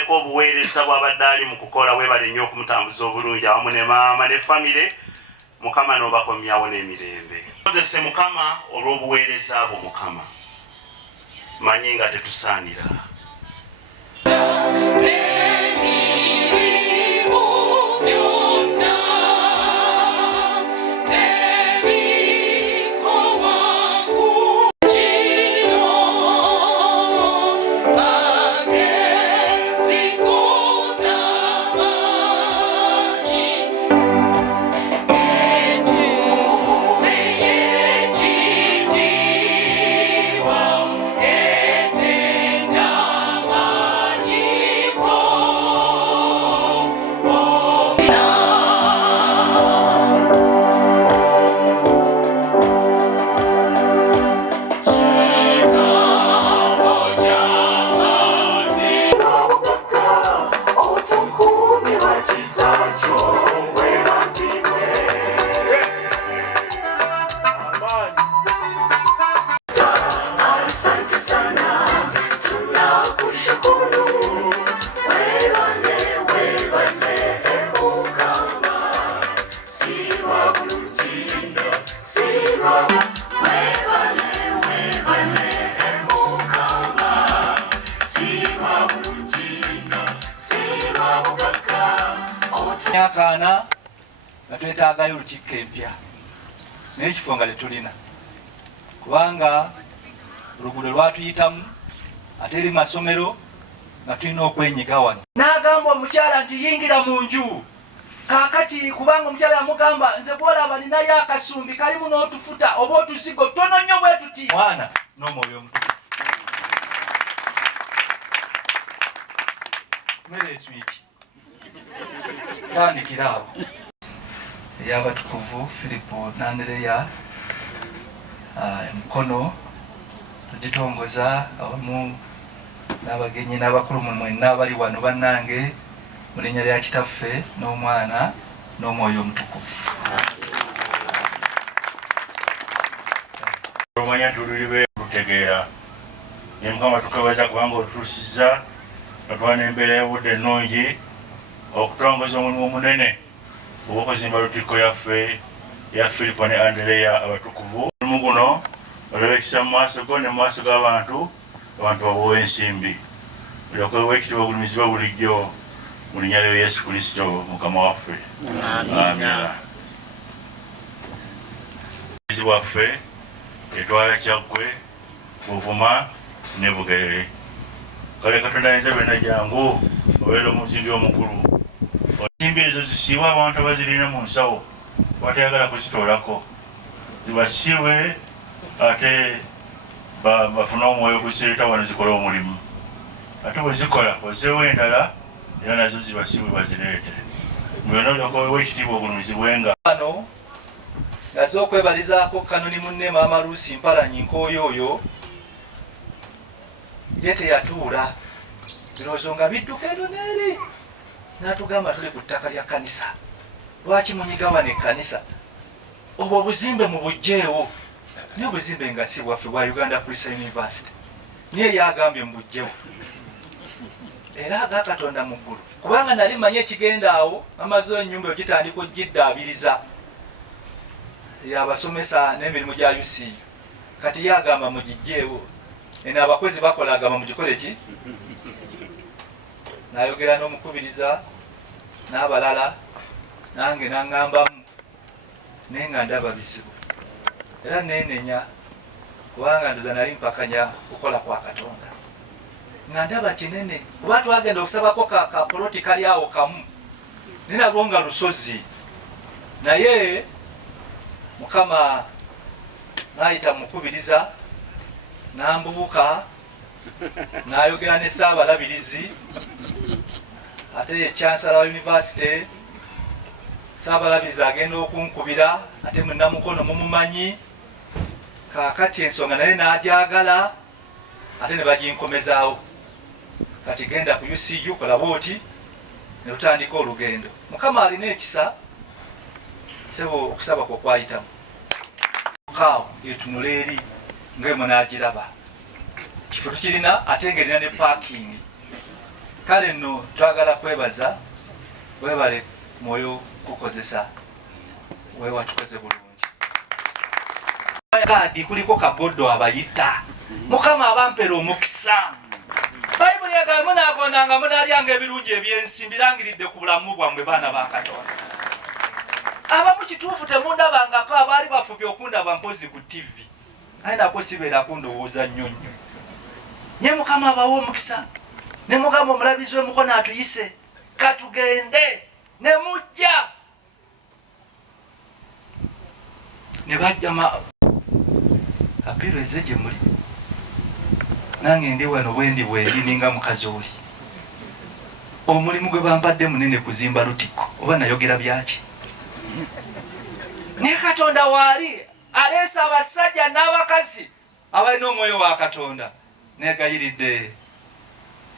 aweddeko obuweereza bw'abadde ali mu kukola webale nnyo okumutambuza obulungi awamu ne maama ne famire. Mukama n'obakomyawo n'emirembe. Kozese Mukama olw'obuweereza bwo Mukama. Manyi nga tetusaanira. Nyakana batwetaagayo olukiiko empya n'ekifo nga tetulina kubanga oluguudo lwatuyitamu ate eri masomero nga tulina okwenyiga wano. N'agamba omukyala nti yingira mu nju kaakati kubanga omukyala yamugamba nze bwolaba ninayo akasumbi kalimu n'otufuta oba otuzigo tono nnyo bwe tuti mwana n'omwoyo omutukufu mere switi tandikira awo ey'abatukuvu Filipo n'Andreya Mukono tugitongoza awamu n'abagenyi n'abakulu mwenna abali wano bannange mu linnya lya Kitaffe n'Omwana n'Omwoyo Omutukuvu. Omanya tulibe lutegeera ne Mukama tukabaza kubanga otutuusizza atwana embeera y'obudde ennungi okutongoza omulimu omunene ogw'okuzimba lutikko yaffe ya Filipo ne Andreya abatukuvu. Omulimu guno olaba ekisa mu maaso go ne mu maaso g'abantu babuwa ensimbi olyokewewa ekitiibwa ogulumizibwa bulijjo mu linnya lya Yesu Kristo Mukama waffe. Amina. Waffe etwala Kyaggwe, Buvuma ne Bugerere. Kale Katonda ayinza byonna jangu obeera omuzimbi omukulu. Ensimbi ezo zisiibwe abantu abazirina mu nsawo batayagala kuzitoolako zibasiibwe ate bafune omwoyo guzireeta wano zikole omulimu ate bwe zikola ozeewo endala era nazo zibasiibwe bazireete mu byonna byokowewa ekitiibwa ogulumizibwenga. Wano yaze okwebalizaako Kanoni munne Maama Luusi Mpalanyi Nkooyooyo ye teyatuula birowoozo nga bidduka eno n'eri n'atugamba tuli ku ttaka lya kkanisa. Lwaki munyiga wano ekkanisa? Obwo obuzimbe mu buggyeewo naye obuzimbe nga si bwaffe bwa Uganda Christian University niye yagambye mu buggyewo era aga Katonda mu ggulu kubanga nali manyi ekigenda awo amaze ennyumba ogitandika ogiddaabiriza yabasomesa n'emirimu gya UCU kati yagamba mugiggyeewo eno abakozi bakola agamba mugikole ki nayogera n'omukubiriza n'abalala nange naŋŋambamu naye nga ndaba bizibu era nenenya kubanga ndoza nali mpakanya kukola kwa Katonda nga ndaba kinene kuba twagenda okusabako ka poloti kali awo kamu naye nalwo nga lusozi naye Mukama n'ayita mukubiriza n'ambuuka n'ayogera ne Ssaabalabirizi ate Chancellor wa University Ssaabalabirizi agenda okunkubira ate Munnamukono mumumanyi kaakati ensonga naye n'agyagala ate ne baginkomezaawo kati genda ku UCU kola bwoti ne tutandika olugendo. Mukama alina ekisa sebo okusaba kwo kwayitamu kaawo etunula eri ng'emu n'agiraba kifo tukirina ate ng'erina ne parking kale nno twagala kwebaza webale mwoyo kukozesa wewatukoze bulungi kadi kuliko kagodo abayita mukama abampera omukisa bayibuli egaa munagondanga munalyanga ebirungi ebyensi mbirangiridde ku bulamu bwammwe baana ba Katonda abamu kituufu temundabangako abaali bafubye okundaba mpozi ku TV aye nako sibeera kundowooza nnyo nnyo nye mukama abawa omukisa ne mukama omulabizi w'emukono atuyise katugende ne mujja ne bajja apiro eze gye muli nange ndi wano bwendi ninga mukazi oli omulimu gwe bampadde munene kuzimba Lutikko oba nayogera byaki ne Katonda waali aleesa abasajja n'abakazi abalina omwoyo wa Katonda negayiridde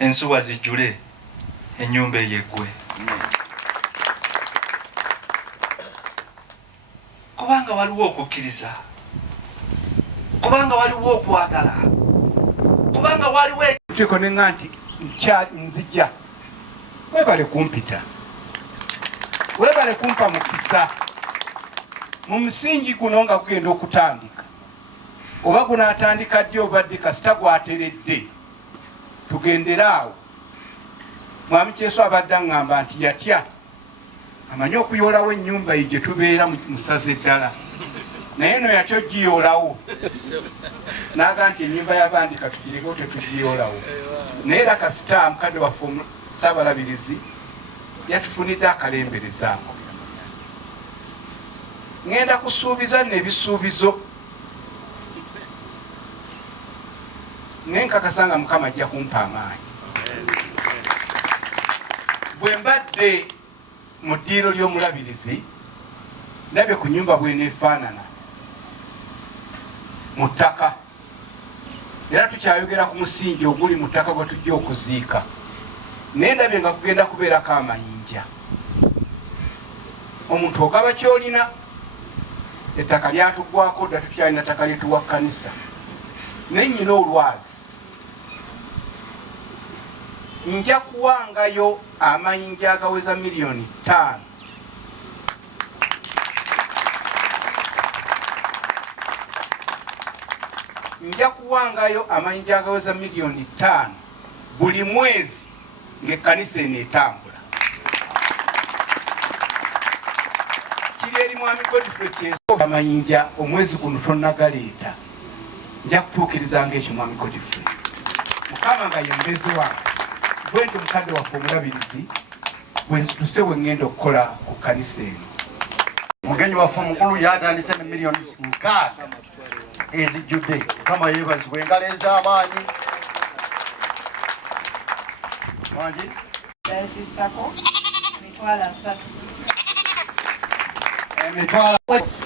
ensuwa zijjule ennyumba eyeggwe kubanga waliwo okukkiriza kubanga waliwo okwagala kubanga waliwo ekiko nenga nti nzija webale kumpita webale kumpa mukisa mu musingi guno nga gugenda okutandika oba gunaatandika ddi obadde kasita gwateredde tugenderaawo mwami Kyeso abadde aŋŋamba nti yatya amanyi okuyoolawo ennyumba ye gye tubeera musaze ddala naye no yatya ogiyoolawo naga nti ennyumba y'abandi katugireko tetugiyoolawo naye era kasita mukadde waffe Ssaabalabirizi yatufunidde akalemberezaako ngenda kusuubiza n'ebisuubizo nenkakasa nga Mukama ajja kumpa amaanyi bwe mbadde mu ddiiro ly'omulabirizi ndabye ku nnyumba bweneefaanana mu ttaka era tukyayogera ku musingi oguli mu ttaka gwe tujja okuziika naye ndabye nga kugenda kubeerako amayinja omuntu ogaba kyolina ettaka lyatugwako dda tukyalina ttaka lyetuwa kkanisa naye nnyina olwazi nja kuwangayo amayinja agaweza miliyoni 5 nja kuwangayo amayinja agaweza miliyoni 5 buli mwezi ng'ekkanisa eno etambula kiri eri mwami Godfrey Kyeso amayinja omwezi guno tonnagaleeta nja kutuukirizanga ekyo mwami Godfrey Mukama nga yembezi wange bwe nti mukadde waffe omulabirizi bwe nzituse bwe ngenda okukola ku kkanisa eno mugenyi waffe omukulu yatandise ne miliyoni 6 ezijjudde Mukama yeebazibwe engalo ez'amaanyi mangi Sako mitwala 3 emitwala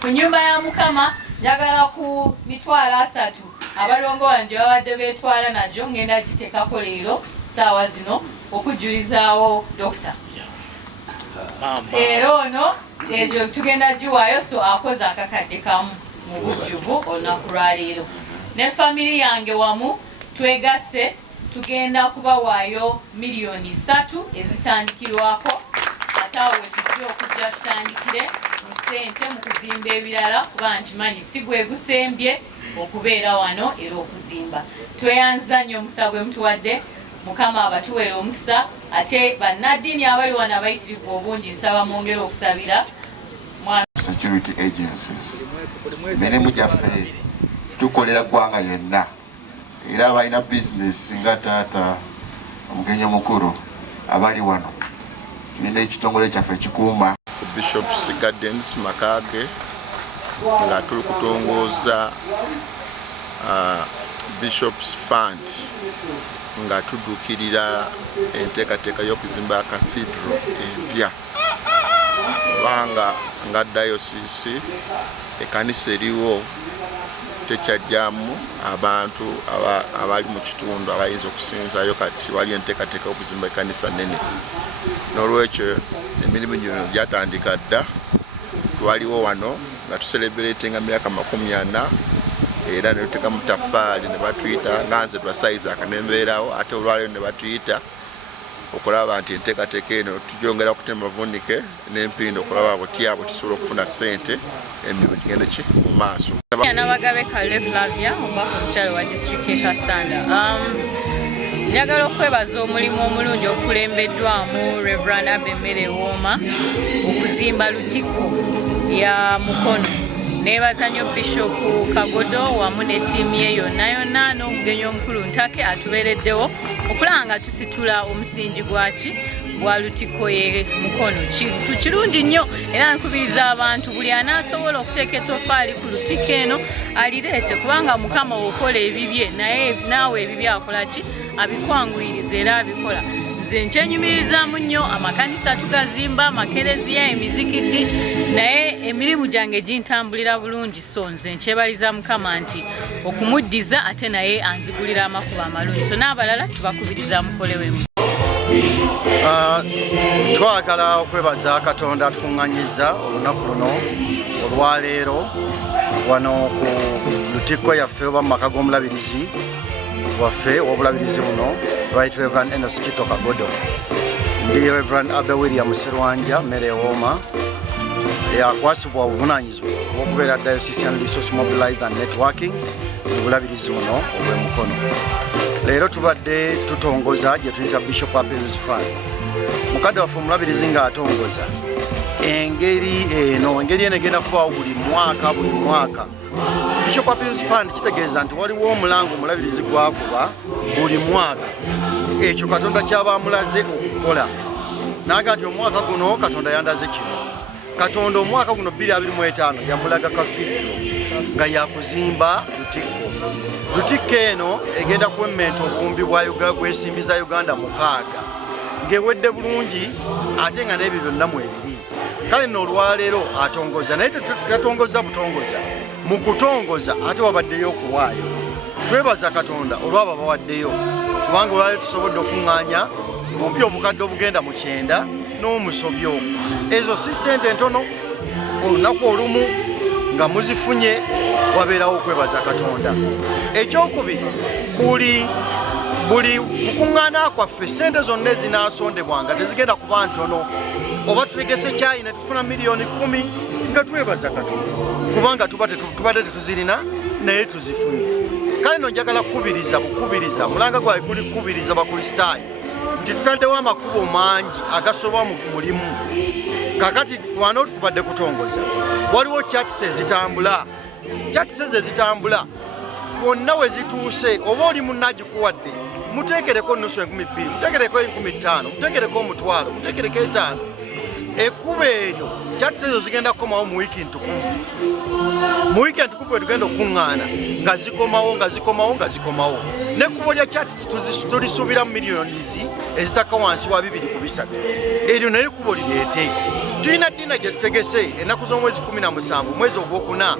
ku nyumba ya Mukama njagala ku mitwala 3 abalongo wanje babadde beetwala najo ngenda gitekako leero saawa zino okujulizaawo dokita era ono egyo tugenda giwaayo so akoze akakadde kamu mu bujjuvu olunaku lwaleero ne famiri yange wamu twegasse tugenda kubawaayo miliyoni 3 ezitandikirwako ate awo wetujja okujja tutandikire mu ssente mu kuzimba ebirala kuba nkimanyi si gwe gusembye okubeera wano era okuzimba tweyanza nnyo omukisa gwe mutuwadde Mukama abatuweera omukisa ate bannaddiini abali wano abayitirivu obungi nsaba mwongere okusabira security agencies mirimu gyaffe tukolera ggwanga yonna era abalina bizinesi nga taata omugenyi omukulu abali wano nina ekitongole kyaffe kikuuma Bishops Gardens Makage nga tuli kutongooza Bishops Fund nga tuddukirira enteekateeka y'okuzimba cathedral empya kubanga nga dayosisi ekkanisa eriwo tekyajjamu abantu abali mu kitundu abayinza okusinzayo kati wali enteekateeka y'okuzimba ekkanisa nene n'olwekyo emirimu gino gyatandika dda twaliwo wano nga tucelebratinga myaka 40 era ne tutekamu taffaali ne batuyita nga nze twasayiza akanembeerawo ate olwaleero ne batuyita okulaba nti enteekateeka eno tugyongera kutema vunike n'empindo okulaba butyabo tusobola okufuna ssente emirimu gigende ki mu maaso. Nabagabe Kale Flavia omubaka omukyalo wa disitulikiti y'e Kassanda. Njagala okwebaza omulimu omulungi okulembeddwamu Reverend Abemmere Wooma okuzimba Lutikko ya Mukono. Nebaza nnyo Bishop Kagodo wamu ne ttiimu ye yonna n'omugenyi omukulu Ntake atubeereddewo okulaba nga tusitula omusingi gwa Lutikko ye Mukono. Kintu kirungi nnyo era nkubiriza abantu buli anaasobola okuteeka ettoffaali ku Lutikko eno alireete kubanga Mukama okola ebibye naye naawe ebibye akola ki abikwanguyiriza era abikola. Nze nkyenyumirizaamu nnyo amakanisa tugazimba amakereziya emizikiti naye emirimu gyange gintambulira bulungi so nze nkyebaliza Mukama nti okumuddiza ate naye anzigulira amakubo amalungi so n'abalala tubakubiriza mukolewemu. Twagala okwebaza Katonda atukuŋŋanyiza olunaku luno olwaleero wano ku Lutikko yaffe oba mu maka g'omulabirizi waffe w'obulabirizi buno Right Reverend Enos Kito Kagodo. Ndi Reverend Abe William Serwanja Mere Wooma yakwasibwa obuvunaanyizibwa bw'okubeera Diocesan Resource Mobilize and Networking mu bulabirizi buno obw'e Mukono. Leero tubadde tutongoza gye tuyita Bishop Appeals Fund. Mukadde waffe omulabirizi ng'atongoza engeri eno egenda kubaawo buli mwaka. Bishop Appeals Fund kitegeeza nti waliwo omulango omulabirizi gwakuba buli mwaka. Ekyo Katonda kyaba amulaze okukola. Naga nti omwaka guno Katonda yandaze kino. Katonda omwaka guno 2025 yamulaga Cathedral nga yakuzimba Lutikko. Lutikko eno egenda kwemmenta obuwumbi bw'ensimbi za Uganda 6 ng'ewedde bulungi ate nga n'ebyo byonna mu ebiri. Kale nno olwaleero atongoza naye tatongoza butongoza. Mu kutongoza ate wabaddeyo okuwaayo. Twebaza Katonda olwaba bawaddeyo kubanga olwaleero tusobodde okuŋŋaanya bumpi obukadde obugenda mu 9 n'omusobyo. Ezo si ssente ntono olunaku olumu nga muzifunye wabeerawo okwebaza Katonda. Ekyokubiri buli kukuŋŋaana kwaffe ssente zonna ezinaasondebwanga tezigenda kuba ntono. Oba tutegese kyayi ne tufuna miliyoni 10 nga twebaza Katonda kubanga tubadde tetuzirina naye tuzifunye. Kale no njagala bukubiriza mulanga gwawe guli kukubiriza bakristaayo nti tutaddewo amakubo mangi agasoba mu mulimu. Kakati wano tukubadde kutongoza waliwo chatise ezitambula wonna we zituuse oba oli munnagikuwadde muteekereko nusu 2,000 muteekereko 15,000 muteekereko 1,000 muteekereko 5. Ekkubo eryo chatise ezo zigenda kukomawo mu wiiki entukuvu. Mu wiiki entukuvu etugenda okuŋŋaana nga zikomawo. N'ekkubo lya chatise tulisuubira mu miliyoni ezitaka wansi wa 2 eryo naye ekkubo lireete. Tulina ddiina gye tutegese ennaku z'omwezi 17 mwezi ogwokuna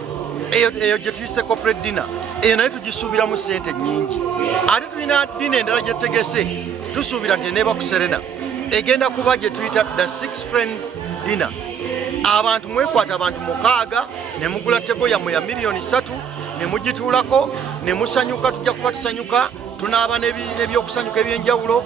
eyo gye tuyise corporate dinner eyo naye tugisuubiramu ssente nnyingi. Ate tulina ddiina endala gye tutegese tusuubira nti neeba ku Serena egenda kuba gye tuyita the 6 Friends dinner. Abantu mwekwata abantu 6 ne mugula tebo yammwe ya miliyoni 3 ne mugituulako ne musanyuka. Tujja kuba tusanyuka tunaaba n'ebyokusanyuka ebyenjawulo.